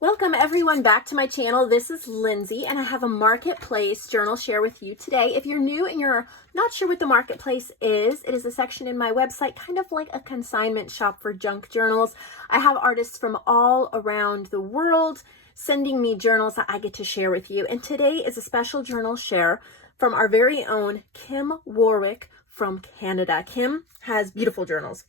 Welcome everyone back to my channel. This is Lindsay and I have a marketplace journal share with you today. If you're new and you're not sure what the marketplace is, it is a section in my website, kind of like a consignment shop for junk journals. I have artists from all around the world sending me journals that I get to share with you. And today is a special journal share from our very own Kim Warwick from Canada. Kim has beautiful journals.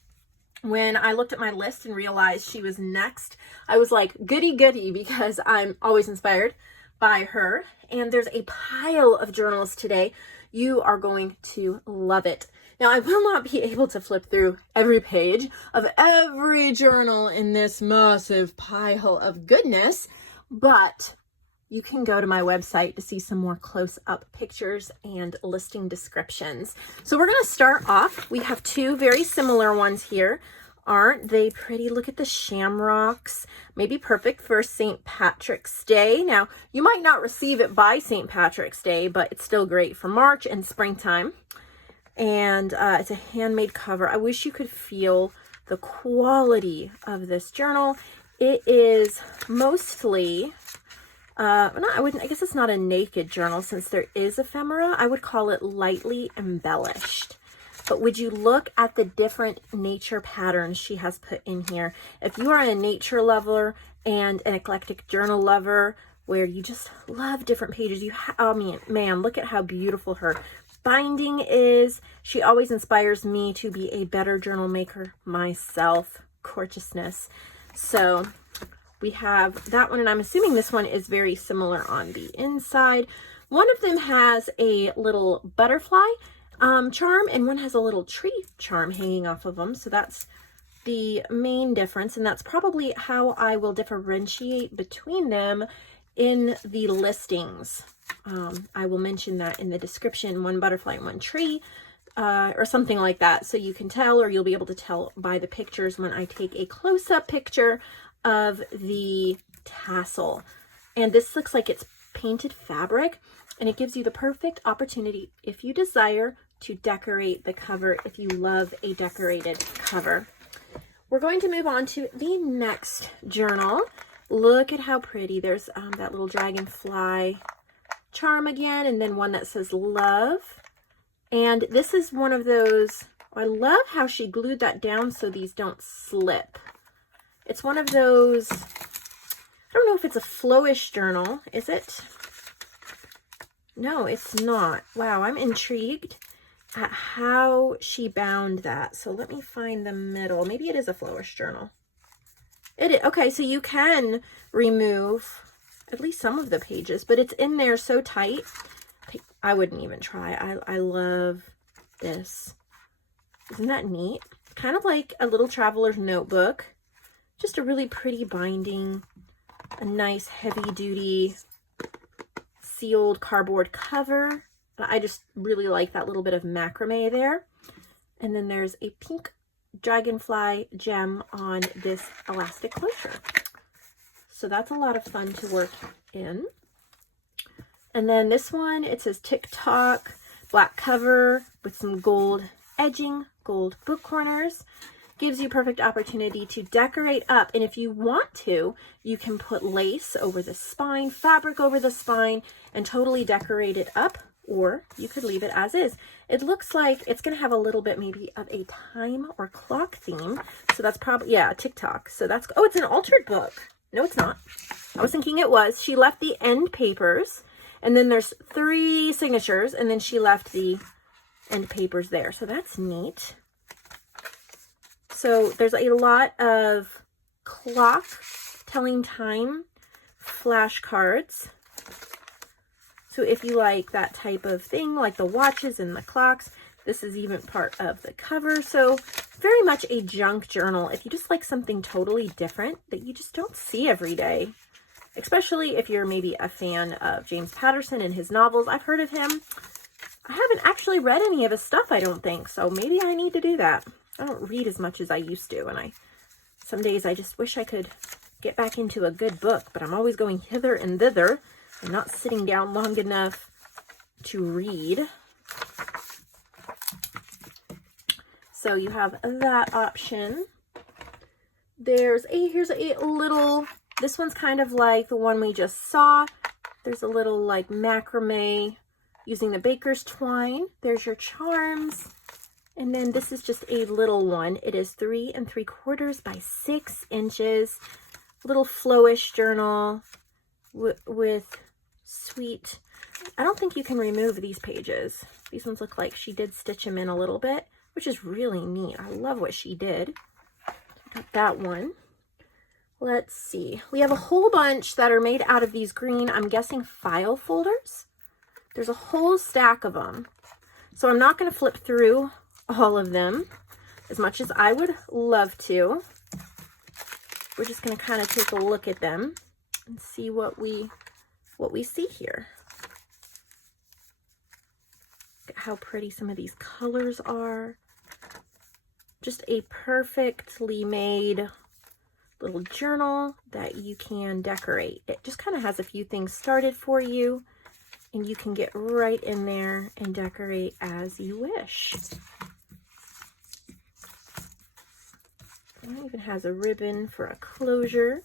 When I looked at my list and realized she was next, I was like, goody goody, because I'm always inspired by her. And there's a pile of journals today. You are going to love it. Now, I will not be able to flip through every page of every journal in this massive pile of goodness, but you can go to my website to see some more close-up pictures and listing descriptions. So we're going to start off. We have two very similar ones here. Aren't they pretty? Look at the shamrocks. Maybe perfect for St. Patrick's Day. Now, you might not receive it by St. Patrick's Day, but it's still great for March and springtime. And it's a handmade cover. I wish you could feel the quality of this journal. It is mostly... I guess it's not a naked journal since there is ephemera. I would call it lightly embellished. But would you look at the different nature patterns she has put in here? If you are a nature lover and an eclectic journal lover where you just love different pages, man, look at how beautiful her binding is. She always inspires me to be a better journal maker myself. Gorgeousness. So we have that one, and I'm assuming this one is very similar on the inside. One of them has a little butterfly charm, and one has a little tree charm hanging off of them. So that's the main difference, and that's probably how I will differentiate between them in the listings. I will mention that in the description, one butterfly and one tree, or something like that, so you can tell, or you'll be able to tell by the pictures when I take a close-up picture of the tassel. And this looks like it's painted fabric, and it gives you the perfect opportunity if you desire to decorate the cover, if you love a decorated cover. We're going to move on to the next journal. Look at how pretty. There's that little dragonfly charm again, and then one that says love. And this is one of those, I love how she glued that down so these don't slip. It's one of those, I don't know if it's a flowish journal, is it? No, it's not. Wow, I'm intrigued at how she bound that. So let me find the middle. Maybe it is a flowish journal. It is. Okay, so you can remove at least some of the pages, but it's in there so tight. I wouldn't even try. I love this. Isn't that neat? Kind of like a little traveler's notebook. Just a really pretty binding, a nice heavy-duty sealed cardboard cover. I just really like that little bit of macrame there. And then there's a pink dragonfly gem on this elastic closure. So that's a lot of fun to work in. And then this one, it says TikTok, black cover with some gold edging, gold book corners. Gives you perfect opportunity to decorate up, and if you want to, you can put lace over the spine, fabric over the spine, and totally decorate it up, or you could leave it as is. It looks like it's going to have a little bit maybe of a time or clock theme, so that's probably, yeah, TikTok. So that's, oh, it's an altered book. No, it's not. I was thinking it was. She left the end papers, and then there's 3 signatures, and then she left the end papers there, so that's neat. So there's a lot of clock telling time flashcards. So if you like that type of thing, like the watches and the clocks, this is even part of the cover. So very much a junk journal. If you just like something totally different that you just don't see every day, especially if you're maybe a fan of James Patterson and his novels. I've heard of him. I haven't actually read any of his stuff, I don't think. So maybe I need to do that. I don't read as much as I used to, and some days I just wish I could get back into a good book, but I'm always going hither and thither and not sitting down long enough to read. So you have that option. Here's a little This one's kind of like the one we just saw. There's a little like macrame using the baker's twine. There's your charms. And then this is just a little one. It is 3 3/4 by 6 inches. Little flowish journal with sweet. I don't think you can remove these pages. These ones look like she did stitch them in a little bit, which is really neat. I love what she did. Got that one. Let's see. We have a whole bunch that are made out of these green, I'm guessing, file folders. There's a whole stack of them. So I'm not going to flip through all of them as much as I would love to. We're just going to kind of take a look at them and see what we see here. Look at how pretty some of these colors are. Just a perfectly made little journal that you can decorate. It just kind of has a few things started for you, and you can get right in there and decorate as you wish. It even has a ribbon for a closure.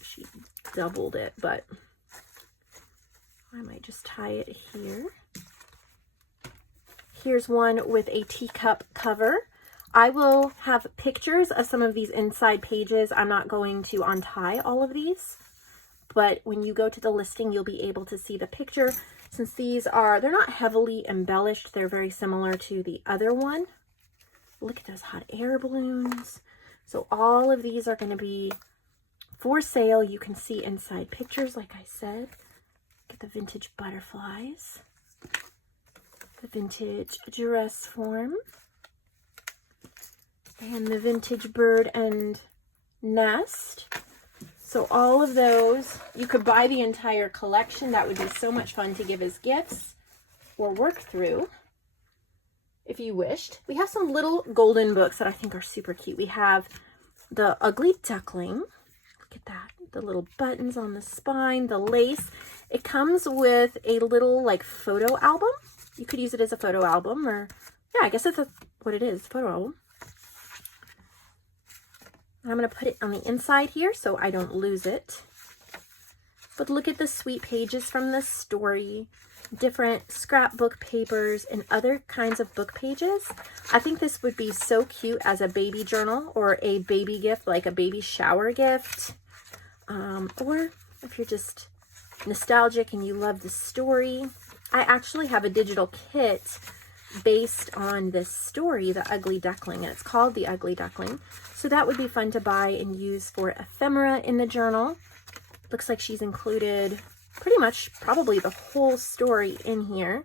She doubled it, but I might just tie it here. Here's one with a teacup cover. I will have pictures of some of these inside pages. I'm not going to untie all of these, but when you go to the listing, you'll be able to see the picture. Since these are, they're not heavily embellished, they're very similar to the other one. Look at those hot air balloons. So all of these are going to be for sale. You can see inside pictures, like I said. Get the vintage butterflies, the vintage dress form, and the vintage bird and nest. So all of those, you could buy the entire collection. That would be so much fun to give as gifts or work through if you wished. We have some little golden books that I think are super cute. We have the Ugly Duckling. Look at that. The little buttons on the spine, the lace. It comes with a little like photo album. You could use it as a photo album, or yeah, I guess that's what it is, photo album. I'm going to put it on the inside here so I don't lose it. But look at the sweet pages from the story, different scrapbook papers, and other kinds of book pages. I think this would be so cute as a baby journal or a baby gift, like a baby shower gift. Or if you're just nostalgic and you love the story. I actually have a digital kit based on this story, The Ugly Duckling, and it's called The Ugly Duckling. So that would be fun to buy and use for ephemera in the journal. Looks like she's included pretty much probably the whole story in here.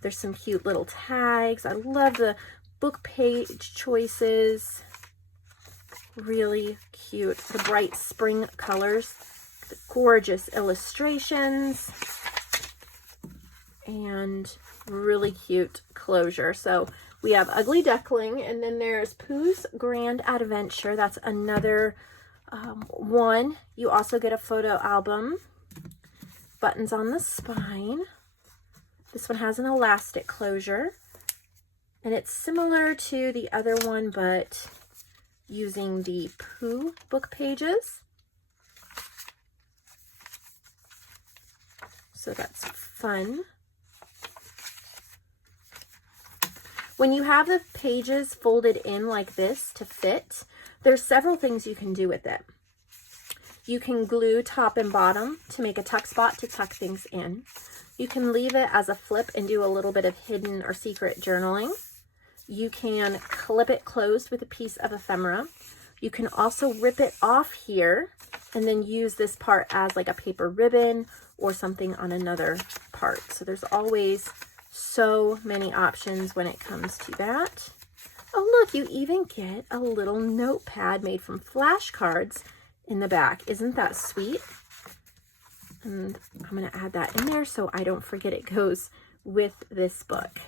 There's some cute little tags. I love the book page choices. Really cute. The bright spring colors. The gorgeous illustrations. And really cute closure. So we have Ugly Duckling, and then there's Pooh's Grand Adventure. That's another one. You also get a photo album. Buttons on the spine. This one has an elastic closure, and it's similar to the other one, but using the Pooh book pages. So that's fun. When you have the pages folded in like this to fit, there's several things you can do with it. You can glue top and bottom to make a tuck spot to tuck things in. You can leave it as a flip and do a little bit of hidden or secret journaling. You can clip it closed with a piece of ephemera. You can also rip it off here and then use this part as like a paper ribbon or something on another part. So there's always so many options when it comes to that. Oh, look, you even get a little notepad made from flashcards in the back. Isn't that sweet? And I'm going to add that in there so I don't forget it goes with this book.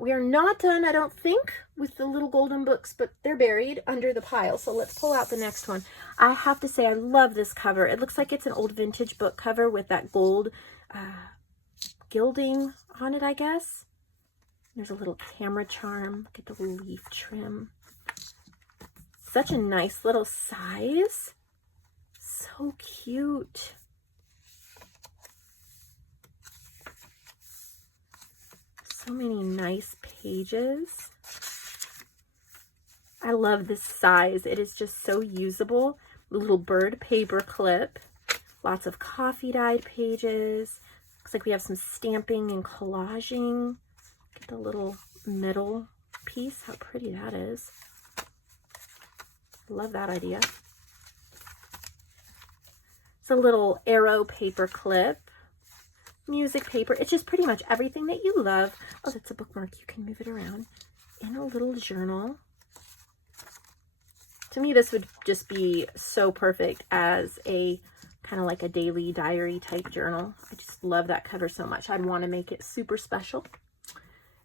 We are not done, I don't think, with the little golden books, but they're buried under the pile. So let's pull out the next one. I have to say I love this cover. It looks like it's an old vintage book cover with that gold gilding on it, I guess. There's a little camera charm. Look at the leaf trim. such a nice little size. So cute. So many nice pages. I love this size. It is just so usable. A little bird paper clip. Lots of coffee dyed pages. Looks like we have some stamping and collaging. Get the little middle piece. How pretty that is. Love that idea. It's a little arrow paper clip. Music paper. It's just pretty much everything that you love. Oh, that's a bookmark. You can move it around. And a little journal. To me, this would just be so perfect as a kind of like a daily diary type journal. I just love that cover so much. I'd want to make it super special.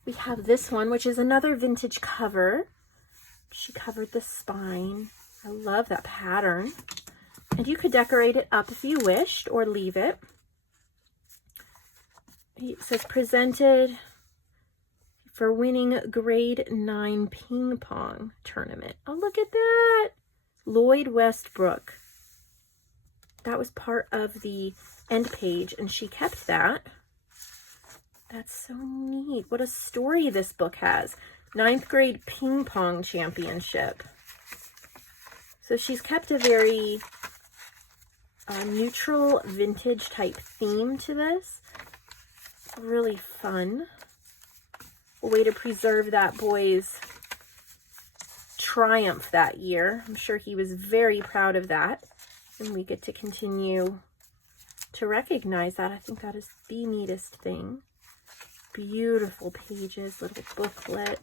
We have this one, which is another vintage cover. She covered the spine. I love that pattern. And you could decorate it up if you wished or leave it. It says presented for winning grade 9 ping pong tournament. Oh, look at that. Lloyd Westbrook. That was part of the end page, and she kept that. That's so neat. What a story this book has. 9th grade ping pong championship. So she's kept a very neutral vintage type theme to this. Really fun. A way to preserve that boy's triumph that year. I'm sure he was very proud of that. And we get to continue to recognize that. I think that is the neatest thing. Beautiful pages, little booklet.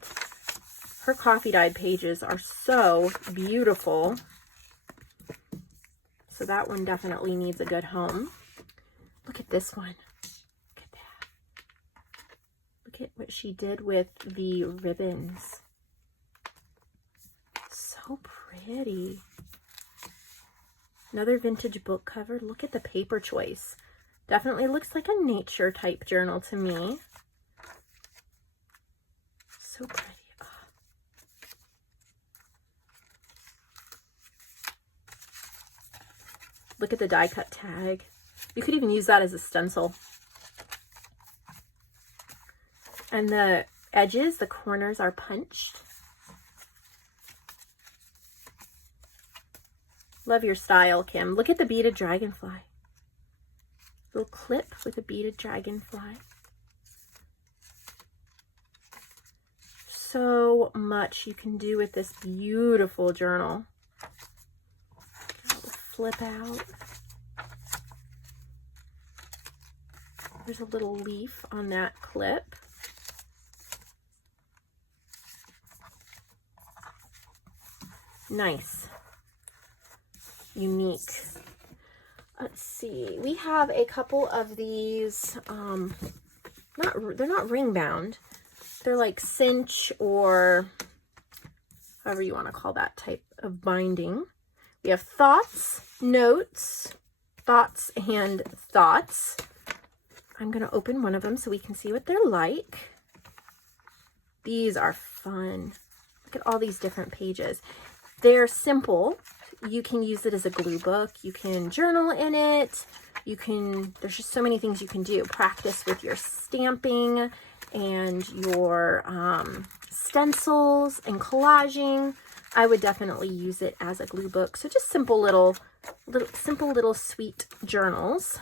Her coffee dyed pages are so beautiful. So that one definitely needs a good home. Look at this one. Look at that. Look at what she did with the ribbons. So pretty. Another vintage book cover. Look at the paper choice. Definitely looks like a nature type journal to me. So pretty. Oh. Look at the die cut tag. You could even use that as a stencil. And the edges, the corners are punched. Love your style, Kim. Look at the beaded dragonfly. Little clip with a beaded dragonfly. So much you can do with this beautiful journal. Flip out. There's a little leaf on that clip. Nice. Unique. Let's see. We have a couple of these, they're not ring bound. They're like cinch or however you want to call that type of binding. We have thoughts, notes, thoughts, and thoughts. I'm going to open one of them so we can see what they're like. These are fun. Look at all these different pages. They're simple. You can use it as a glue book. You can journal in it. There's just so many things you can do. Practice with your stamping and your stencils and collaging. I would definitely use it as a glue book. So just simple little sweet journals.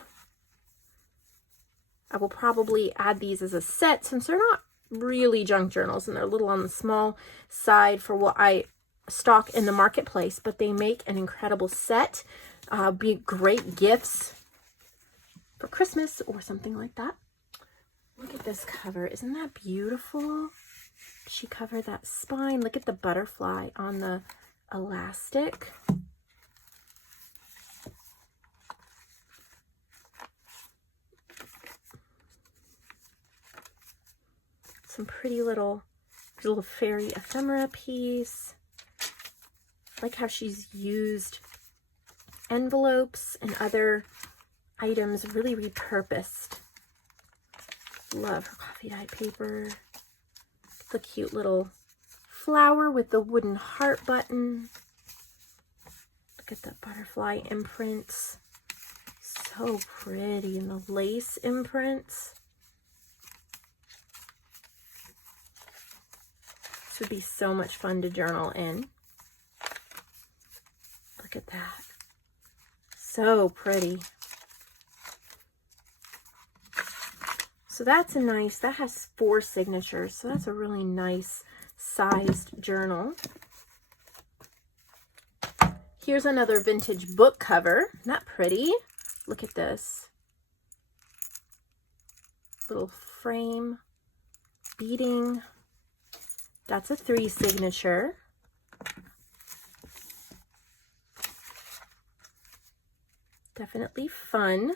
I will probably add these as a set since they're not really junk journals and they're a little on the small side for what I stock in the marketplace, but they make an incredible set. Be great gifts for Christmas or something like that. Look at this cover. Isn't that beautiful? She covered that spine. Look at the butterfly on the elastic. Some pretty little fairy ephemera piece. I like how she's used envelopes and other items really repurposed. Love her coffee dyed paper. The cute little flower with the wooden heart button. Look at the butterfly imprints. So pretty. And the lace imprints. This would be so much fun to journal in. Look at that. So pretty. So that's a nice, that has 4 signatures. So that's a really nice sized journal. Here's another vintage book cover. Isn't that pretty? Look at this. Little frame, beading. That's a 3 signature. Definitely fun.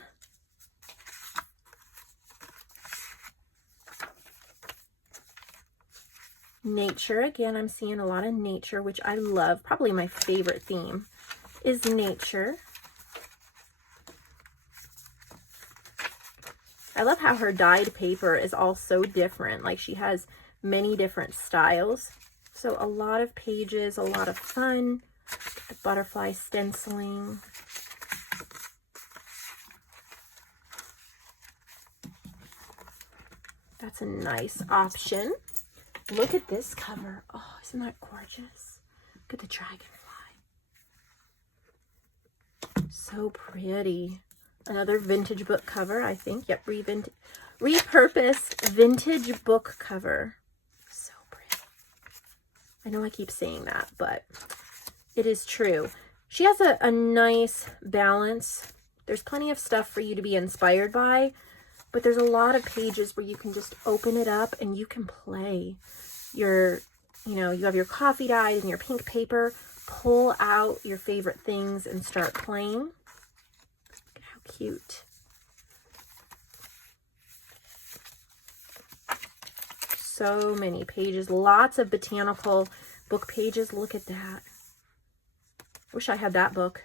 Nature, again, I'm seeing a lot of nature, which I love. Probably my favorite theme is nature. I love how her dyed paper is all so different. Like she has many different styles. So a lot of pages, a lot of fun. The butterfly stenciling. That's a nice option. Look at this cover. Oh, isn't that gorgeous? Look at the dragonfly. So pretty. Another vintage book cover, I think. Yep, repurposed vintage book cover. So pretty. I know I keep saying that, but it is true. She has a nice balance. There's plenty of stuff for you to be inspired by, but there's a lot of pages where you can just open it up and you can play. You have your coffee dyed and your pink paper. Pull out your favorite things and start playing. Look at how cute. So many pages. Lots of botanical book pages. Look at that. Wish I had that book.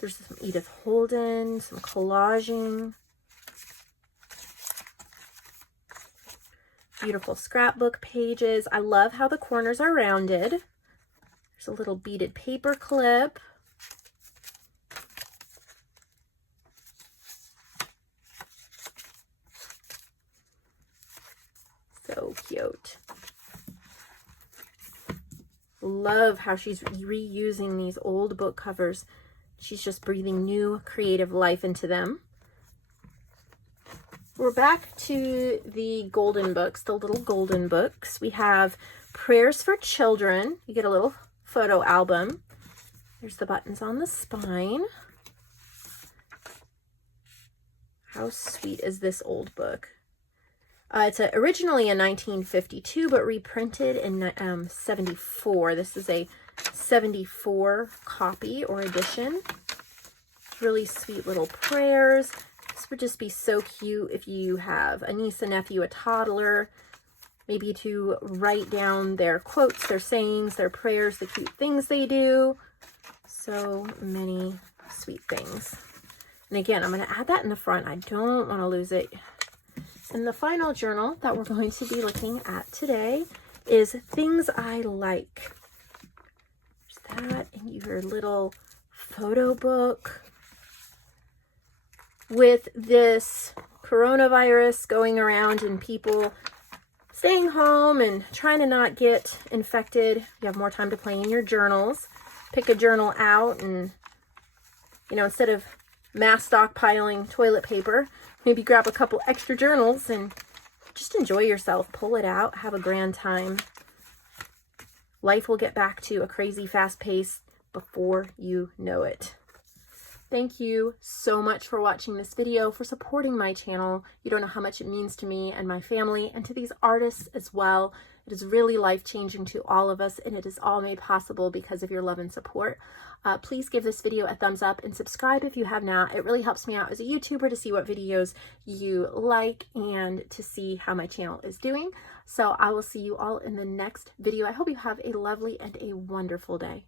There's some Edith Holden, some collaging. Beautiful scrapbook pages. I love how the corners are rounded. There's a little beaded paper clip. So cute. Love how she's reusing these old book covers. She's just breathing new creative life into them. We're back to the golden books, the little golden books. We have Prayers for Children. You get a little photo album. There's the buttons on the spine. How sweet is this old book? It's originally a 1952, but reprinted in 74. This is a 74 copy or edition. Really sweet little prayers. This would just be so cute if you have a niece, a nephew, a toddler, maybe to write down their quotes, their sayings, their prayers, the cute things they do. So many sweet things. And again, I'm going to add that in the front. I don't want to lose it. And the final journal that we're going to be looking at today is Things I Like. There's that in your little photo book. With this coronavirus going around and people staying home and trying to not get infected, you have more time to play in your journals. Pick a journal out and, instead of mass stockpiling toilet paper, maybe grab a couple extra journals and just enjoy yourself. Pull it out, have a grand time. Life will get back to a crazy fast pace before you know it. Thank you so much for watching this video, for supporting my channel. You don't know how much it means to me and my family, and to these artists as well. It is really life-changing to all of us, and it is all made possible because of your love and support. Please give this video a thumbs up and subscribe if you have not. It really helps me out as a YouTuber to see what videos you like and to see how my channel is doing. So I will see you all in the next video. I hope you have a lovely and a wonderful day.